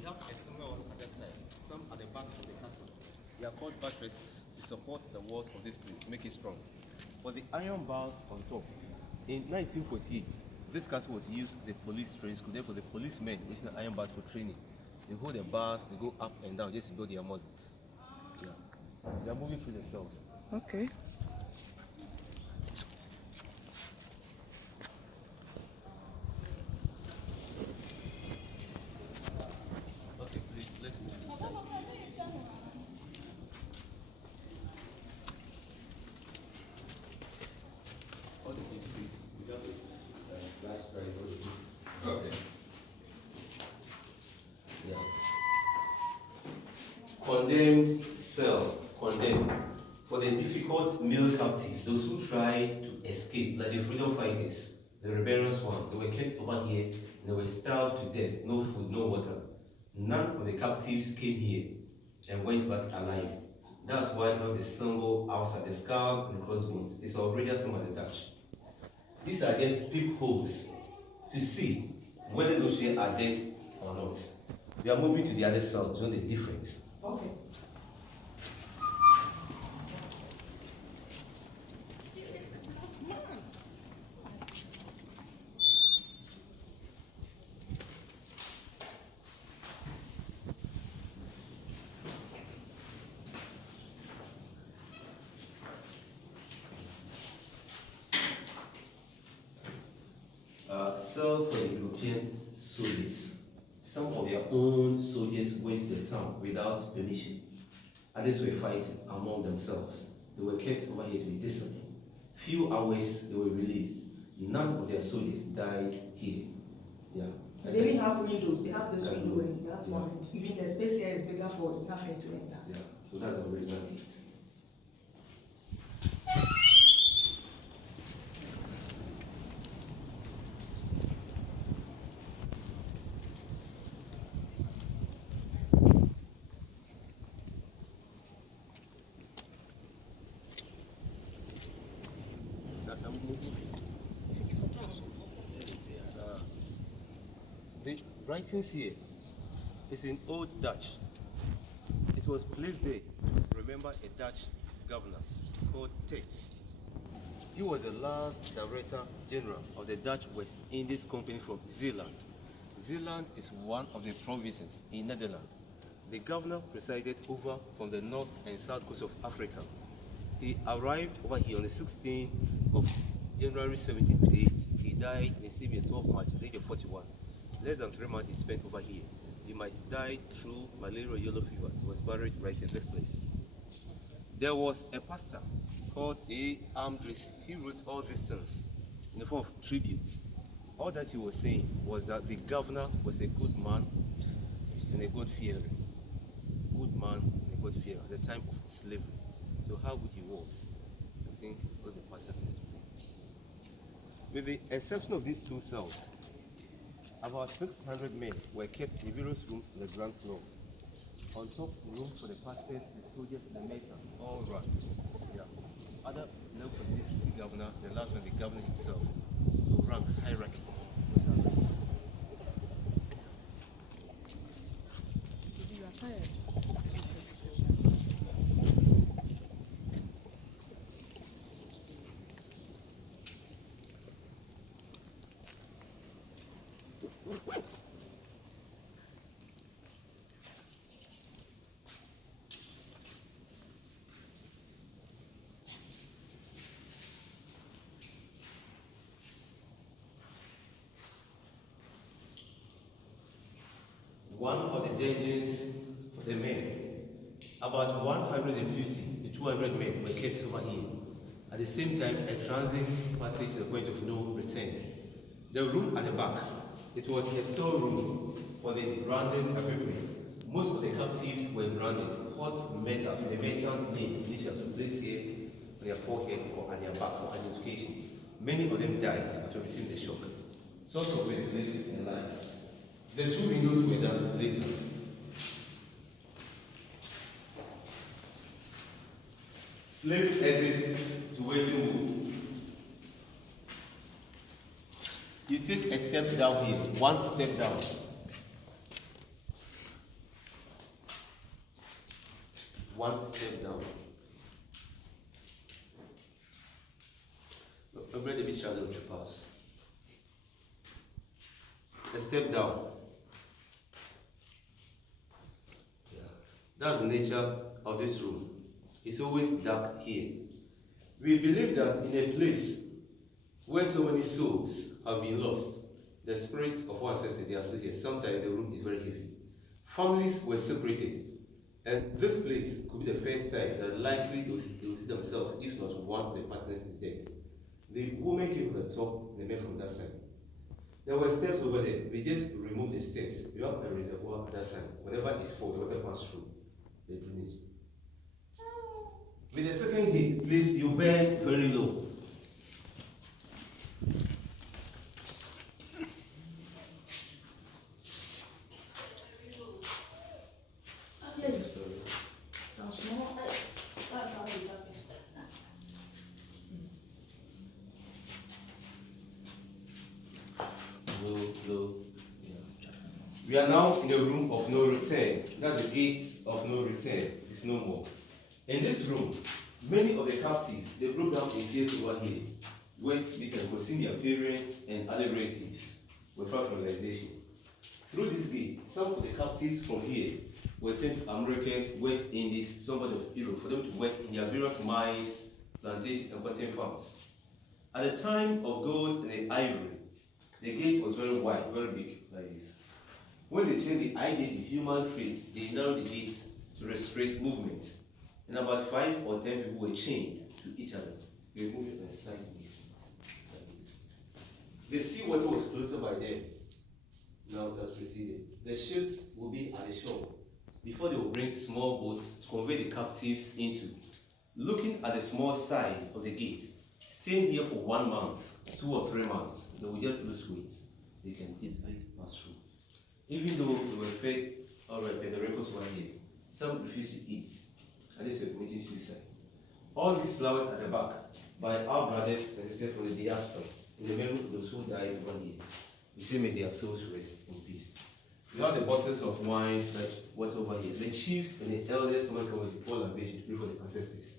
We have a similar one on that side, some at the back of the castle. They are called buttresses to support the walls of this place to make it strong. For the iron bars on top, in 1948, this castle was used as a police training school. Therefore, the policemen using the iron bars for training. They hold the bars, they go up and down just to build their muscles. Yeah. They are moving through the cells. Okay. Okay, please let me inside. All the history, we got the flash drive, all the books. Okay. Yeah. Condemned cell, condemned. For the difficult male captives, those who tried to escape, like the freedom fighters, the rebellious ones, they were kept over here, and they were starved to death, no food, no water. None of the captives came here and went back alive. That's why you have the symbol outside, the skull and the crossbones. It's already some of the Dutch. These are just peepholes to see whether those here are dead or not. We are moving to the other cell to know the difference. Okay. Cell for the European soldiers. Some of their own soldiers went to the town without permission. Others were fighting among themselves. They were kept over here to be disciplined. Few hours they were released. None of their soldiers died here. Yeah. They didn't have windows. They have this window in that one. Even the space here is bigger for enough air to enter. Yeah. So that's the reason it. The writings here is in Old Dutch. It was placed there. Remember a Dutch governor called Tate. He was the last director general of the Dutch West Indies Company from Zeeland. Zeeland is one of the provinces in Netherlands. The governor presided over from the north and south coast of Africa. He arrived over here on the 16th of January 1758. He died in the same year, 12 March, at the age of 41. Less than 3 months he spent over here. He might die through malaria or yellow fever. He was buried right in this place. There was a pastor called A. Amdris. He wrote all these things in the form of tributes. All that he was saying was that the governor was a good man and a God-fearer. Good man and a God-fearer at the time of slavery. So how good he was, I think what the pastor can explain. With the exception of these two cells, about 600 men were kept in various rooms on the ground floor. On top, the room for the pastors, the soldiers, the merchants, all run. Yeah. Other level for the deputy governor, the last one, the governor himself. So ranks, hierarchy. You are tired. One of the dungeons for the men. About 150 to 200 men were kept over here. At the same time, a transit passage to the point of no return. The room at the back, it was a storeroom for the branding equipment. Most of the captives were branded. Hot metal with the merchants' names, initials were placed here on their forehead or on their back for identification. Many of them died after receiving the shock. Source of ventilation and lights. The two windows were done later. Slave exits to waiting rooms. You take a step down here, one step down. one step down. Over the beach shadow to pass. A step down. Yeah. That's the nature of this room. It's always dark here. We believe that in a place where so many souls have been lost, the spirits of our ancestors, they are still here. Sometimes the room is very heavy. Families were separated, and this place could be the first time that likely they will see themselves, if not one of the partners is dead. The woman came from the top, the men from that side. There were steps over there. We just removed the steps. You have a reservoir on that side. Whenever it's full, the water passes through the drainage. With the second gate, please, you bend very low. Low. Yeah. We are now in the room of no return. That's the gates of no return. It's no more. In this room, many of the captives, they broke down in tears over here, went with were seeing their parents and other relatives without realization. Through this gate, some of the captives from here were sent to Americas, West Indies, some part of Europe, for them to work in their various mines, plantations, and cotton farms. At the time of gold and the ivory, the gate was very wide, very big, like this. When they changed the idea to human trade, they narrowed the gates to restrict movement. And about 5 or 10 people were chained to each other. They moved it on the side like this. The sea water was closer by them. Now it has receded. The ships will be at the shore before they will bring small boats to convey the captives into. Looking at the small size of the gates, staying here for 1 month, 2 or 3 months, they will just lose weight. They can easily pass through. Even though they were fed, alright, by the records were here, some refused to eat, and this were committing suicide. All these flowers at the back by our brothers and sisters from the diaspora, in the memory of those who died over here. We say, may their souls rest in peace. We have the bottles of wine that went over here. The chiefs and the elders normally come with the Paul and to pray for the ancestors.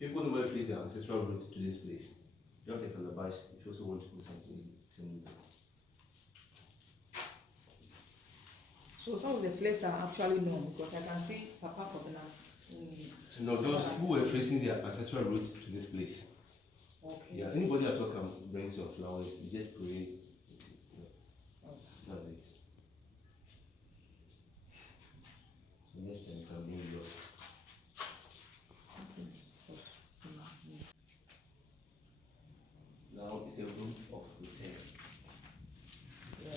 People normally trace their ancestral roots to this place. You have the calabash if you also want to put something in it. So some of the slaves are actually known because I can see Papa Kobina. No, those who were tracing their ancestral roots to this place. Okay. Yeah, anybody at all can bring some flowers. You just pray. That's it. So next time you can bring yours. Now it's a room of return. Yeah.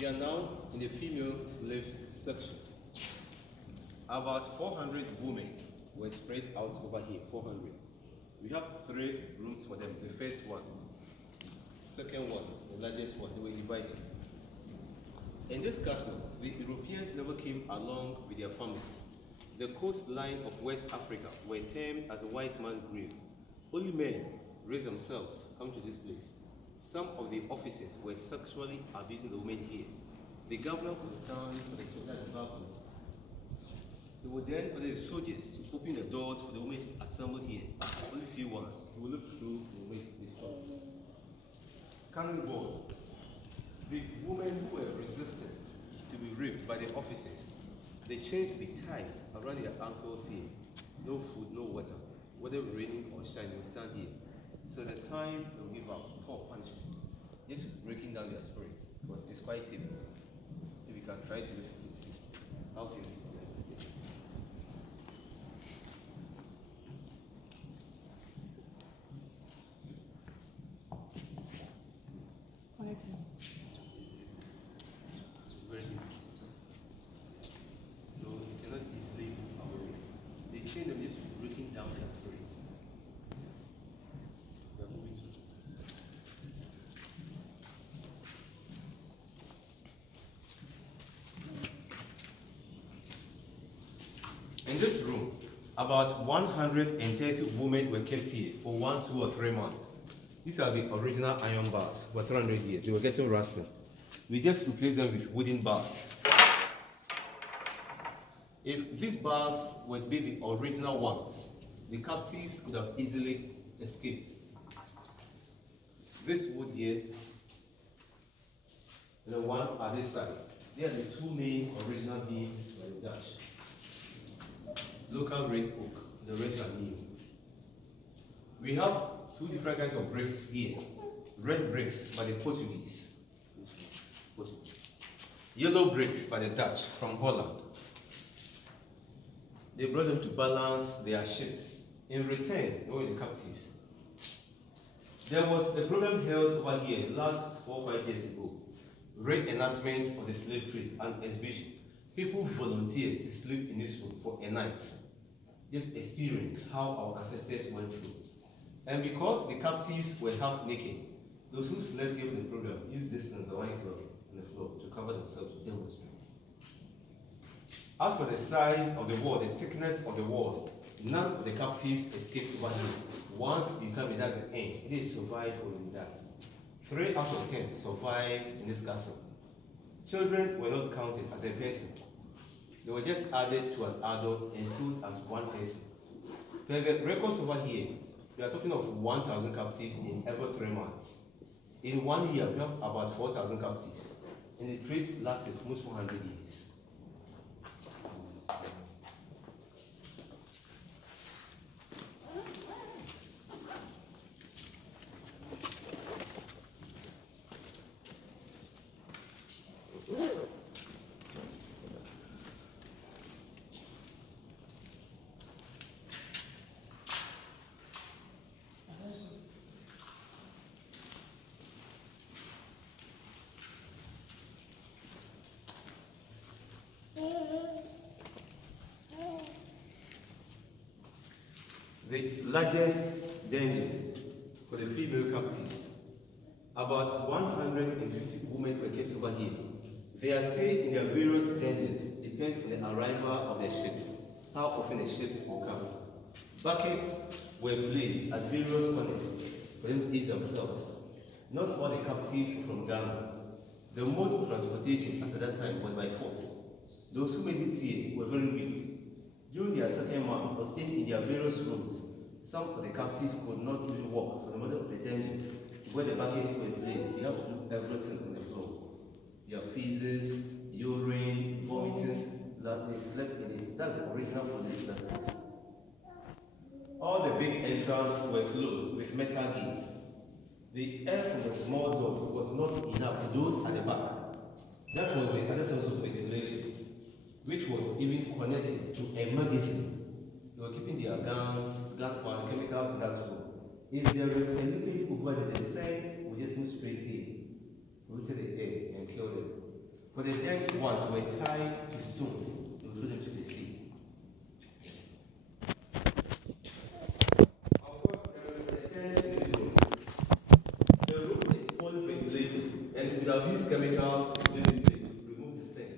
We are now in the female slaves section. About 400 women were spread out over here, 400. We have 3 rooms for them. The first one, second one, the largest one, they were divided. In this castle, the Europeans never came along with their families. The coastline of West Africa were termed as a white man's grave. Only men raised themselves, come to this place. Some of the officers were sexually abusing the women here. The governor would stand for the balcony. They would then order the soldiers to open the doors for the women to assemble here. Only few ones. They will look through the women with choice. Cannonball. The women who were resisting to be raped by the officers, The chains will be tied around their ankles here. No food, no water. Whether raining or shine, they will stand here. So the time they will give out for punishment. Just breaking down their spirits, because it's quite simple. If you can try to lift it and see. How can you lift it? Very good. So you cannot easily move away. They chain them just breaking down their spirits. They are moving to. In this room, about 130 women were kept here for 1, 2, or 3 months. These are the original iron bars for 300 years. They were getting rusted. We just replaced them with wooden bars. If these bars were to be the original ones, the captives could have easily escaped. This wood here, and the one at this side, they are the two main original beams by the Dutch. Local red oak, the rest are new. We have two different kinds of bricks here. Red bricks by the Portuguese. Yellow bricks by the Dutch from Holland. They brought them to balance their ships. In return, they were the captives. There was a problem held over here last 4 or 5 years ago. Reenactment of the slave trade and exhibition. People volunteered to sleep in this room for a night. Just experience how our ancestors went through. And because the captives were half naked, those who slept here for the program used this and the wine cloth on the floor to cover themselves to demonstrate. As for the size of the wall, the thickness of the wall, none of the captives escaped over here. Once you come in, that's the end. They survived or you die. 3 out of 10 survived in this castle. Children were not counted as a person. They were just added to an adult and sold as one person. But the records over here, we are talking of 1,000 captives in every 3 months. In 1 year, we have about 4,000 captives. And the trade lasted almost 400 years. The largest dungeon for the female captives. About 150 women were kept over here. Their stay in their various dungeons depends on the arrival of the ships, how often the ships will come. Buckets were placed at various corners for them to ease themselves. Not all the captives were from Ghana. The mode of transportation at that time was by force. Those who made it here were very weak. During their second month of staying in their various rooms, some of the captives could not even walk from the middle of the dungeon where the buckets were placed. They have to do everything on the floor. Their feces, urine, vomiting, they slept in it. That's the original food they slept in. All the big entrances were closed with metal gates. The air from the small doors was not enough for those at the back. That was the other source of ventilation, which was even connected to a magazine. They were keeping their guns, gunpowder, chemicals in that room. If there was a leakage over there, the scent would just move straight in, routed the air, and kill them. For the dead ones were tied to stones and threw them to the sea. Of course, there is a scent in this room. The room is poorly ventilated, and we have used chemicals to clean this place to remove the scent.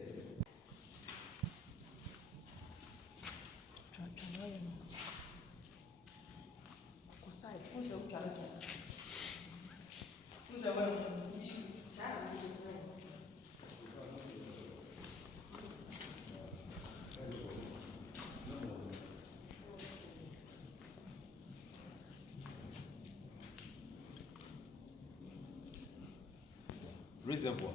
Reservoir.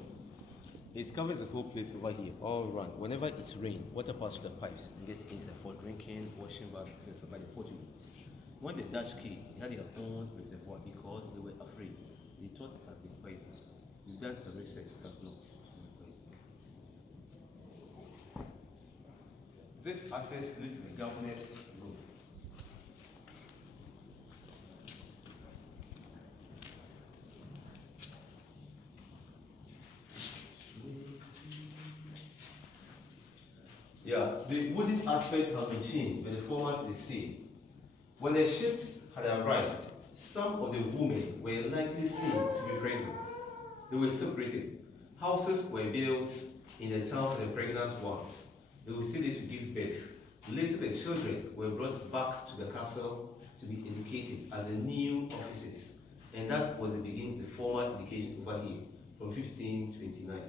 It covers the whole place over here, all around. Whenever it's rain, water passes through the pipes and gets inside for drinking, washing baths, etc. by the Portuguese. When the Dutch came, they had their own reservoir because they were afraid. They thought it had been poisoned. We've done the research, it has not been poisoned. This access leads to the governor's room. Yeah, the Buddhist aspect has been changed, but the format is the same. When the ships had arrived, some of the women were likely seen to be pregnant. They were separated. Houses were built in the town for the pregnant ones. They were still there to give birth. Later, the children were brought back to the castle to be educated as the new officers. And that was the beginning of the formal education over here from 1529.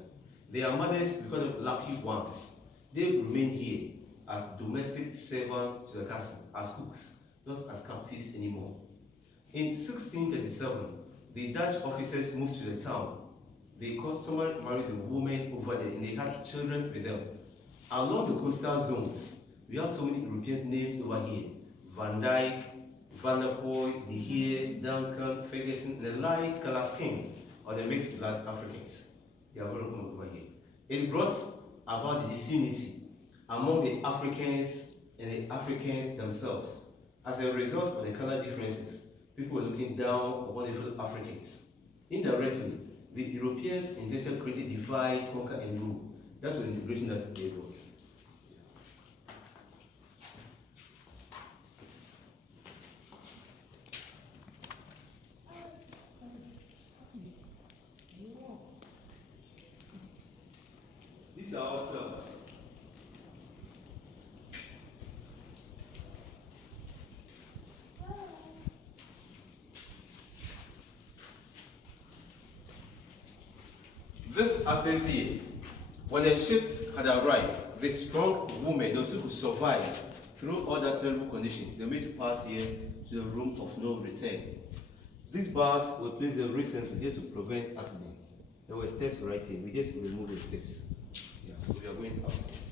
Their mothers, we call them lucky ones. They remain here as domestic servants to the castle, as cooks, not as captives anymore. In 1637, the Dutch officers moved to the town. They customarily married the women over there and they had children with them. Along the coastal zones, we have so many European names over here. Van Dyke, Van der Poel, De Heer, Duncan, Ferguson, and the light color skin or the mixed blood Africans. They are very common over here. It brought about the disunity among the Africans and the Africans themselves. As a result of the color differences, people were looking down upon the fellow Africans. Indirectly, the Europeans intentionally created divide, conquer, and rule. That's what integration that there was. These are our cells. This access here, when the ships had arrived, the strong women, those who could survive through all that terrible conditions, they were made to pass here to the room of no return. These bars were placed there recently just to prevent accidents. There were steps right here. We just removed the steps. Yeah, so we are going upstairs.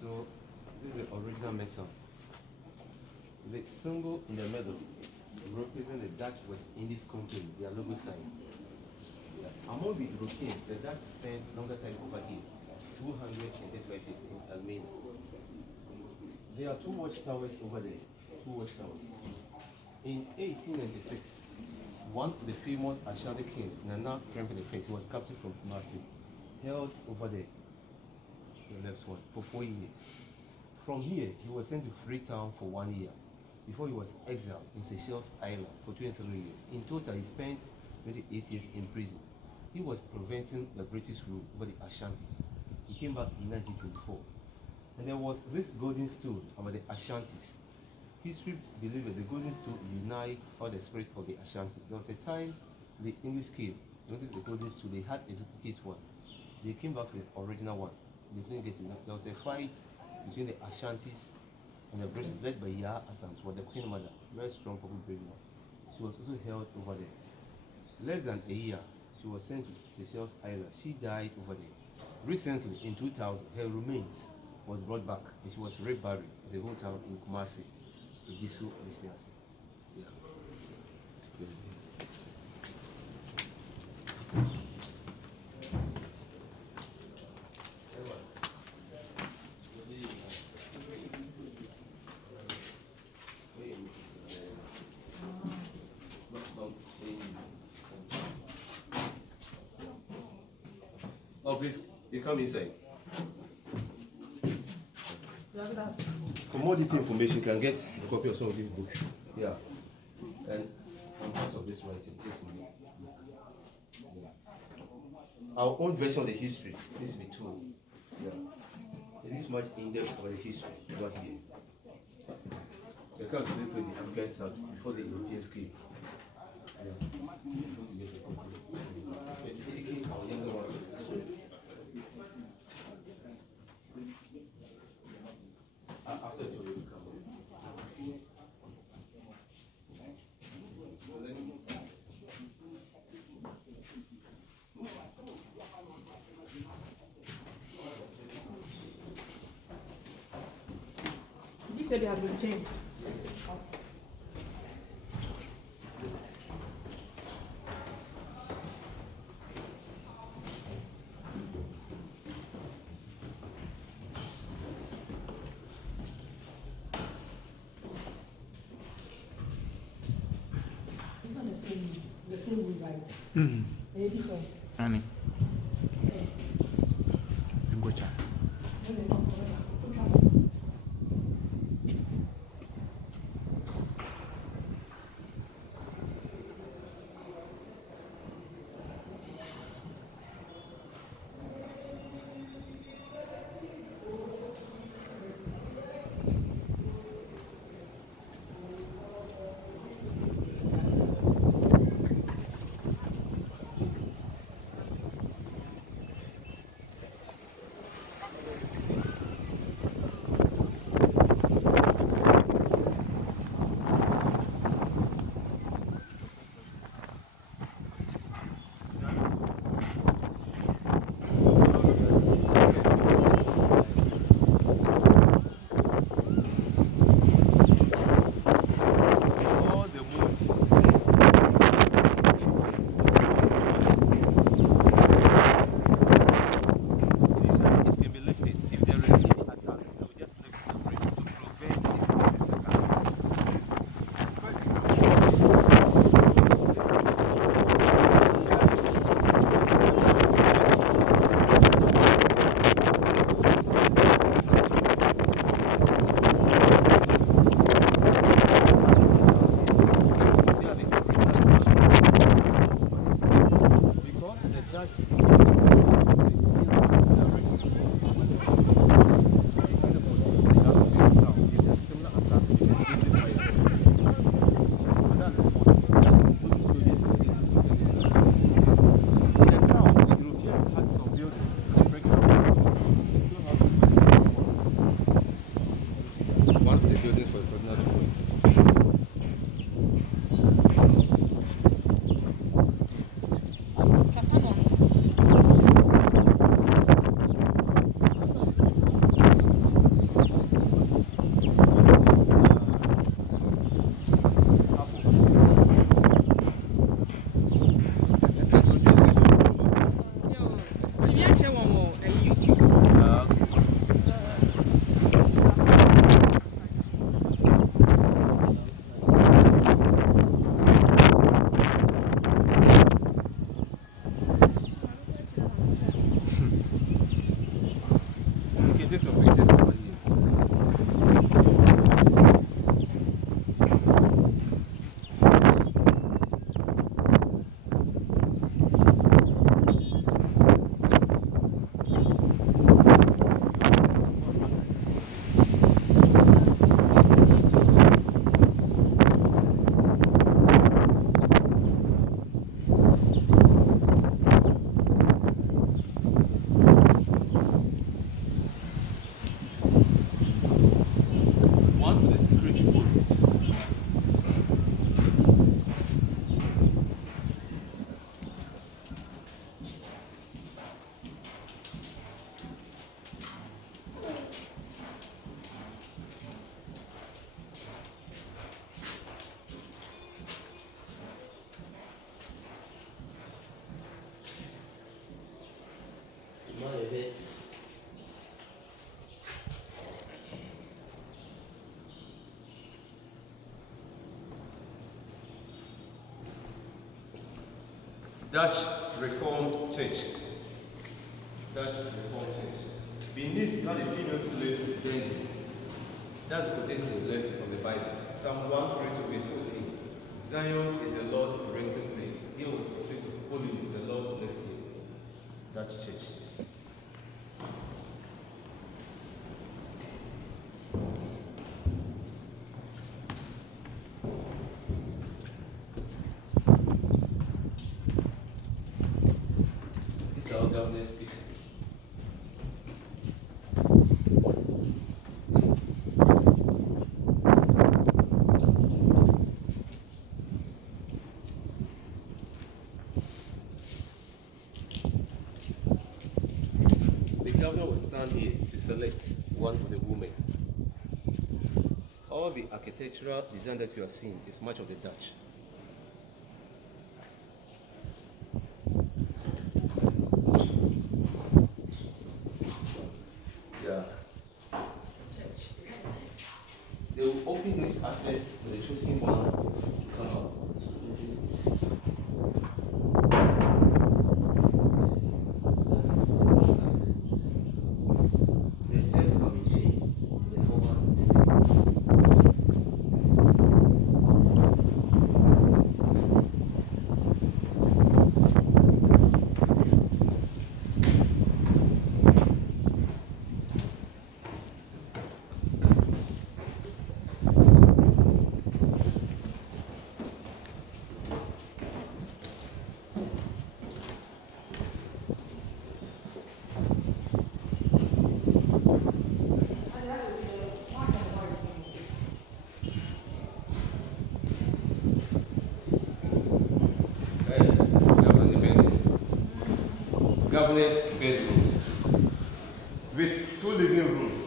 So this is the original metal. The symbol in the middle represents the Dutch West Indies Company, their logo sign. Yeah. Among the Europeans, the Dutch spent longer time over here, 235 years in Elmina. There are two watchtowers over there, two watchtowers. In 1896, one of the famous Ashanti kings, Nana Cramped, he was captured from Kumasi, held over there, the left one, for 4 years. From here, he was sent to Freetown for 1 year, before he was exiled in Seychelles Island for 23 years. In total, he spent 28 years in prison. He was preventing the British rule over the Ashantis. He came back in 1924. And there was this golden stool about the Ashantis. History believes that the golden stool unites all the spirit of the Ashantis. There was a time the English came, they wanted the golden stool, they had a duplicate one. They came back with the original one. They couldn't get it. There was a fight between the Ashantis and the British, led by Ya Asante, the Queen Mother, very strong public woman. She was also held over there. Less than a year, she was sent to Seychelles Island. She died over there. Recently, in 2000, her remains was brought back and she was reburied at the hotel in Kumasi, Igisu, Alisiasi. Yeah. Oh, please, you come inside. For more detailed information, you can get a copy of some of these books. Yeah. And on part of this writing, our own version of the history needs to be told. Yeah. There is much in-depth about the history over here. The country with the African South before the Europeans came. Yeah. Educate our younger ones. After the will come. You said they have been changed. Yes. It's not the same way, right? They're different. Annie. Ngocha. Dutch Reformed Church. Dutch Reformed Church. Beneath, you had the female slaves then. That's the quotation left from the Bible. Psalm 132 verse 14. Zion is the Lord's resting place. Here was the place of holiness. The Lord lives here. That church. This is our governor's kitchen. The governor will stand here to select one of the women. All the architectural design that you are seeing is much of the Dutch. Yeah. They will open this access for the chosen one to come out. The steps can be changed, the format is the same. Governor's bedroom with 2 living rooms.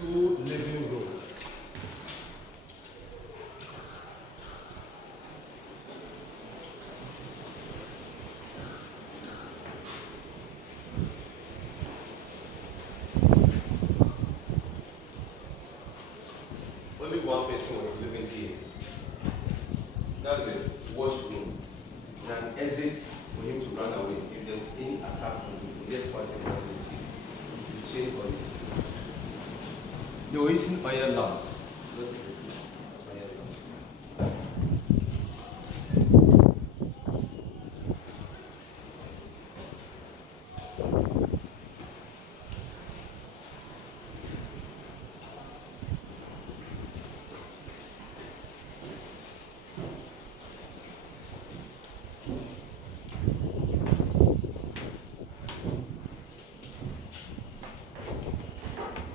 2 living rooms. Only one person was living here. That's the washroom. An exit for him to run away if there's any attack on him. Just pass him to the sea. To change all this. They were using iron lamps. Not iron lamps.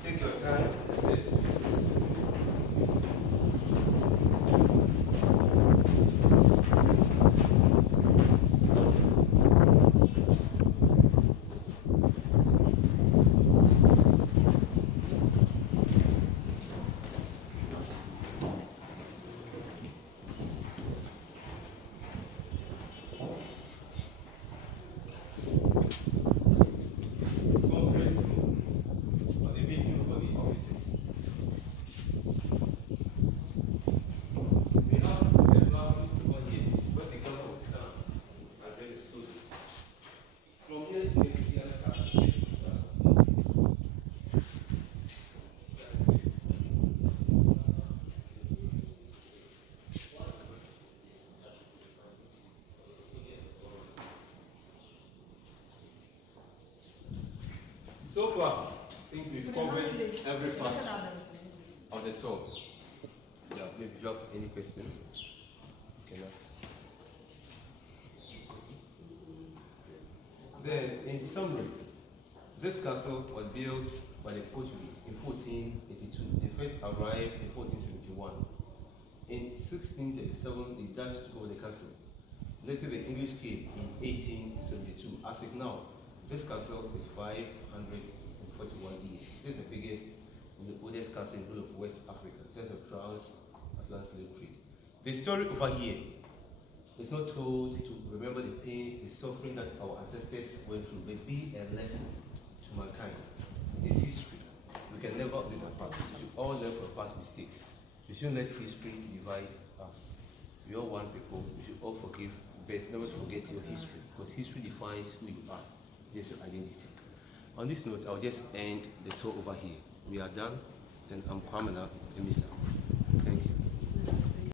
Take your time, the steps. Conference room, or the meeting room for the offices. We have a lovely over here where the governor will stand and then the soldiers. From here to Elmina Castle. So far, I think we've covered every part of the talk. Yeah, maybe you have any question, you can ask. Then, in summary, this castle was built by the Portuguese in 1482. They first arrived in 1471. In 1637, the Dutch took over the castle. Later, the English came in 1872. As of now, this castle is 541 years. This is the biggest and the oldest castle in the whole of West Africa, in terms of transatlantic trade. The story over here is not told to remember the pains, the suffering that our ancestors went through, but be a lesson to mankind. This history, we can never live our past. We should all learn from past mistakes. We shouldn't let history divide us. We all one people. We should all forgive, but never forget your history, because history defines who you are. There's your identity. On this note, I'll just end the talk over here. We are done, and I'm Kwamina Emisa.